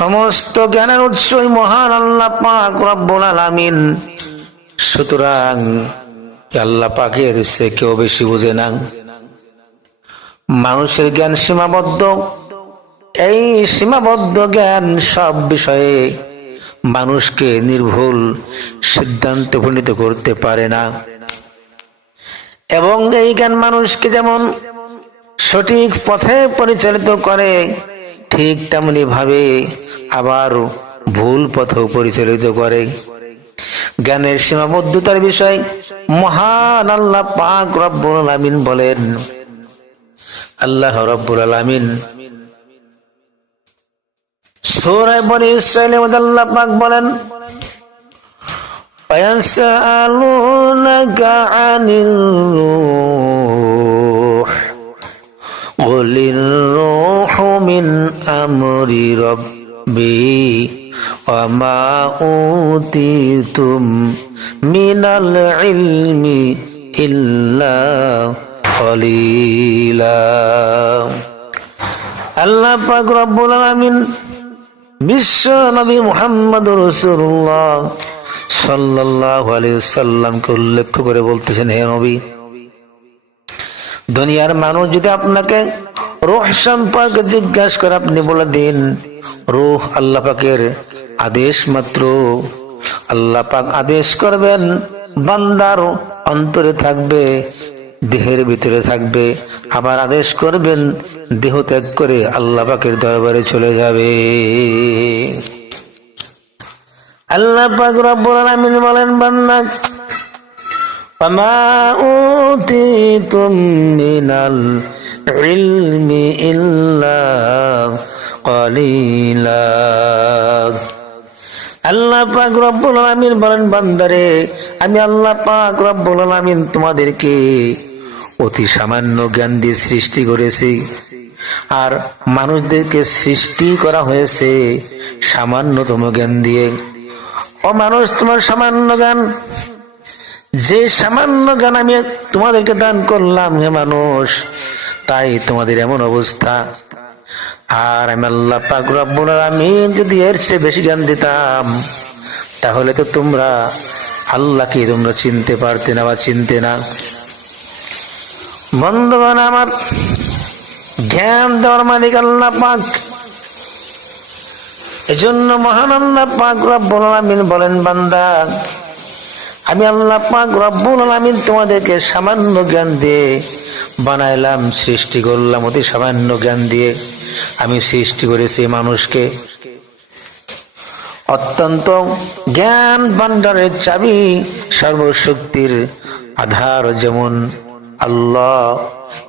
সমস্ত জ্ঞানের উৎসই মহান আল্লাহ পাক রব্বুল আলামিন। সুতরাং আল্লাহ পাকের সে কেউ বেশি বুঝে না। মানুষের জ্ঞান সীমাবদ্ধ। এই সীমাবদ্ধ জ্ঞান সব বিষয়ে মানুষকে নির্ভুল সিদ্ধান্তে উপনীত করতে পারে না। এবং এই জ্ঞান মানুষকে যেমন সঠিক পথে পরিচালিত করে ঠিক তেমনিভাবে আবার ভুল পথে পরিচালিত করে। জ্ঞানের সীমাবদ্ধতার বিষয় মহান আল্লাহ পাক রব্বুল আলামিন বলেন, আল্লাহ রব্বুল আলামিন সূরা বনি ইসরাঈলের মধ্যে আল্লাহ পাক বলেন আয়াসালুনাকা আনিল وما أوتيتم من العلم إلا قليلا আল্লাহ পাক রব্বুল আলামিন বিশ্ব নবী মুহাম্মদ রাসূলুল্লাহ সাল্লাল্লাহু আলাইহি সাল্লামকে উল্লেখ করে বলতেছেন হে নবী দুনিয়ার মানুষ যদি আপনাকে রূহ সম্পর্কে জিজ্ঞাসা করে আপনি বলে দিন রূহ আল্লাহ পাকের আদেশ মাত্র আল্লাহ পাক আদেশ করবেন বান্দার অন্তরে থাকবে দেহের ভিতরে থাকবে আবার আদেশ করবেন দেহ ত্যাগ করে আল্লাহ পাকের দরবারে চলে যাবে আল্লাহ পাক রব্বুল আলামিন বলেন বান্দা وما أوتيتم من العلم إلا قليلا আল্লাহ পাক রব্বুল আলামিন বলেন, বান্দারে, আমি আল্লাহ পাক রব্বুল আলামিন তোমাদেরকে অতি সামান্য জ্ঞান দিয়ে সৃষ্টি করেছি। আর মানুষদেরকে সৃষ্টি করা হয়েছে সামান্যতম জ্ঞান দিয়ে। ও মানুষ, তোমার সামান্য জ্ঞান, যে সামান্য জ্ঞান আমি তোমাদেরকে দান করলাম হে মানুষ, তাই তোমাদের এমন অবস্থা। আর আমি আল্লাহ পাক আলামিন যদি এর চেয়ে বেশি জ্ঞান দিতাম, তাহলে তো তোমরা আল্লাহকে তোমরা চিনতে পারতে না বা চিনতে না। বন্ধুগণ আমার, জ্ঞান দেওয়ার মালিক আল্লাহ পাক। এজন্য মহান আল্লাহ পাক রব্বুল আলামিন বলেন, বান্দা, আমি আল্লাহ পাক রব্বুল আলামিন তোমাদেরকে সামান্য জ্ঞান দিয়ে বানাইলাম, সৃষ্টি করলাম অতি সামান্য জ্ঞান দিয়ে। আমি সৃষ্টি করেছি মানুষকে। অত্যন্ত জ্ঞান ভান্ডারের চাবি, সর্বশক্তির আধার যেমন আল্লাহ,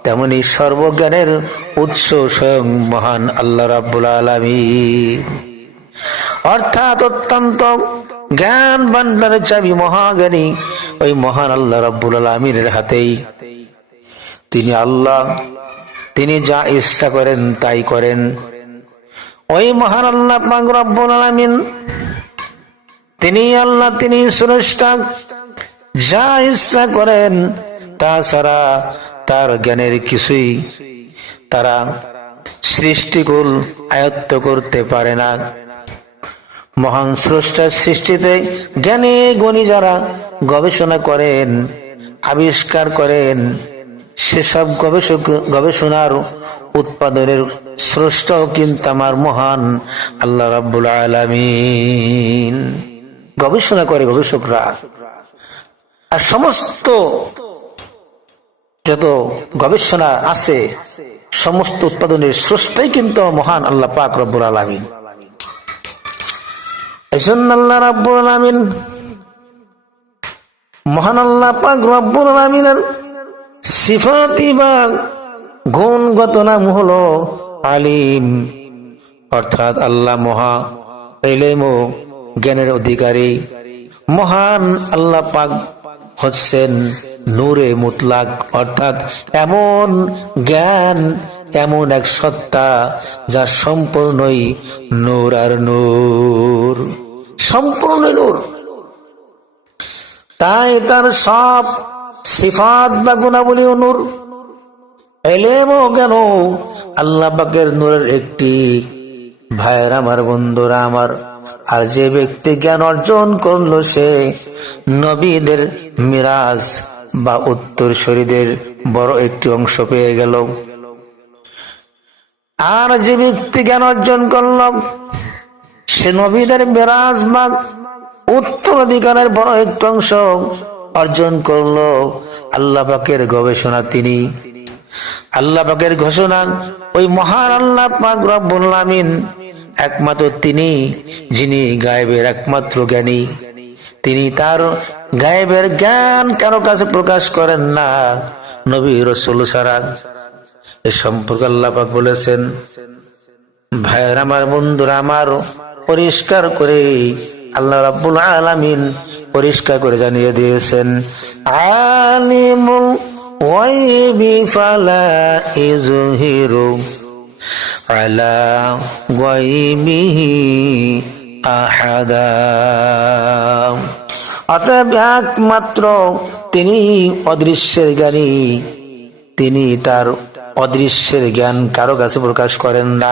তেমনি সর্বজ্ঞানের উৎস স্বয়ং মহান আল্লাহ রাব্বুল আলামিন। অর্থাৎ অত্যন্ত জ্ঞান ভান্ডারের চাবি মহাজ্ঞানী ওই মহান আল্লাহ রাব্বুল আলমিনের হাতেই। তিনি আল্লাহ তিনি যা ইচ্ছা করেন তাই করেন। ওই মহান আল্লাহ পাক তিনি আল্লাহ, তিনি স্রষ্টা যা ইচ্ছা করেন তাছাড়া তার জ্ঞানের কিছুই তারা সৃষ্টিকুল আয়ত্ত করতে পারে না। মহান স্রষ্টার সৃষ্টিতে জ্ঞানী গণী যারা গবেষণা করেন, আবিষ্কার করেন সেসব গবেষক গবেষণার উৎপাদনের স্রষ্টাও কিন্তু আমার মহান আল্লাহ রাব্বুল আলামিন। গবেষণা করে গবেষকরা। আর সমস্ত যত গবেষণা আছে, সমস্ত উৎপাদনের স্রষ্টাই কিন্তু মহান আল্লাহ পাক রব্বুল আলামিন। এজন্য আল্লাহ রাব্বুল আলামিন মহান আল্লাহ পাক রব্বুল আলামিনের সিফাতি গুণগত নাম হলো আলিম। অর্থাৎ আল্লাহ মহা এলেম জ্ঞানের অধিকারী। মহান আল্লাহ পাক হচ্ছেন নূরে মুতলাক। অর্থাৎ এমন জ্ঞান, এমন এক সত্তা যা সম্পূর্ণই নূর আর নূর। সম্পূর্ণ নূর। তাই তার সব সিফাত বা গুণাবলী ও নূর। এলেম ও জ্ঞান আল্লাহ পাকের নূরের একটি ভাইয়ের আমার, বন্ধুরা আমার। আর যে ব্যক্তি জ্ঞান অর্জন করল সে নবীদের মিরাজ বা উত্তর শরীরের বড় একটি অংশ পেয়ে গেল। আর যে ব্যক্তি জ্ঞান অর্জন করল, সে নবীদের মিরাজ বা উত্তরাধিকারের বড় একটি অংশ অর্জন করল আল্লাহ পাকের গবেষণা তিনি। আল্লাহ পাকের ঘোষণা, ওই মহান আল্লাহ পাক রব্বুল একমাত্র তিনি, যিনি গায়েবের একমাত্র জ্ঞানী। তিনি তার গায়েবের জ্ঞান কারও কাছে প্রকাশ করেন না, নবী রসুল সারা এ সম্পর্কে আল্লাহ পাক বলেছেন, ভাইয়ের আমার, বন্ধুরা আমার, পরিষ্কার করে আল্লাহ রাব্বুল আলামিন পরিষ্কার করে জানিয়ে দিয়েছেন, আলিমুল ওয়াইবি ফালা ইজহিরু আলা ওয়াইবিহি আহাদা। অতএব একমাত্র তিনি অদৃশ্যের জ্ঞানী, তিনি তার অদৃশ্যের জ্ঞান কারও কাছে প্রকাশ করেন না।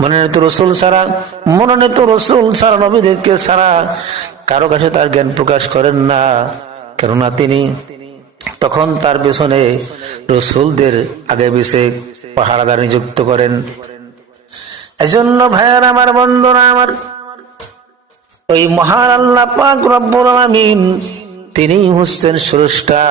মনোনীত রসুল ছাড়া, মনোনীত রসুল ছাড়া, নবীদেরকে ছাড়া কারও কাছে তার জ্ঞান প্রকাশ করেন না। কেননা তিনি তখন তার পেছনে রসুলদের আগে পিছে পাহারাদার নিযুক্ত করেন। এজন্য ভাইয়ার, আমার বন্ধুরা, আমার ওই মহান আল্লাহ পাক রব্বুল আলামিন, তিনি হচ্ছেন স্রষ্টা।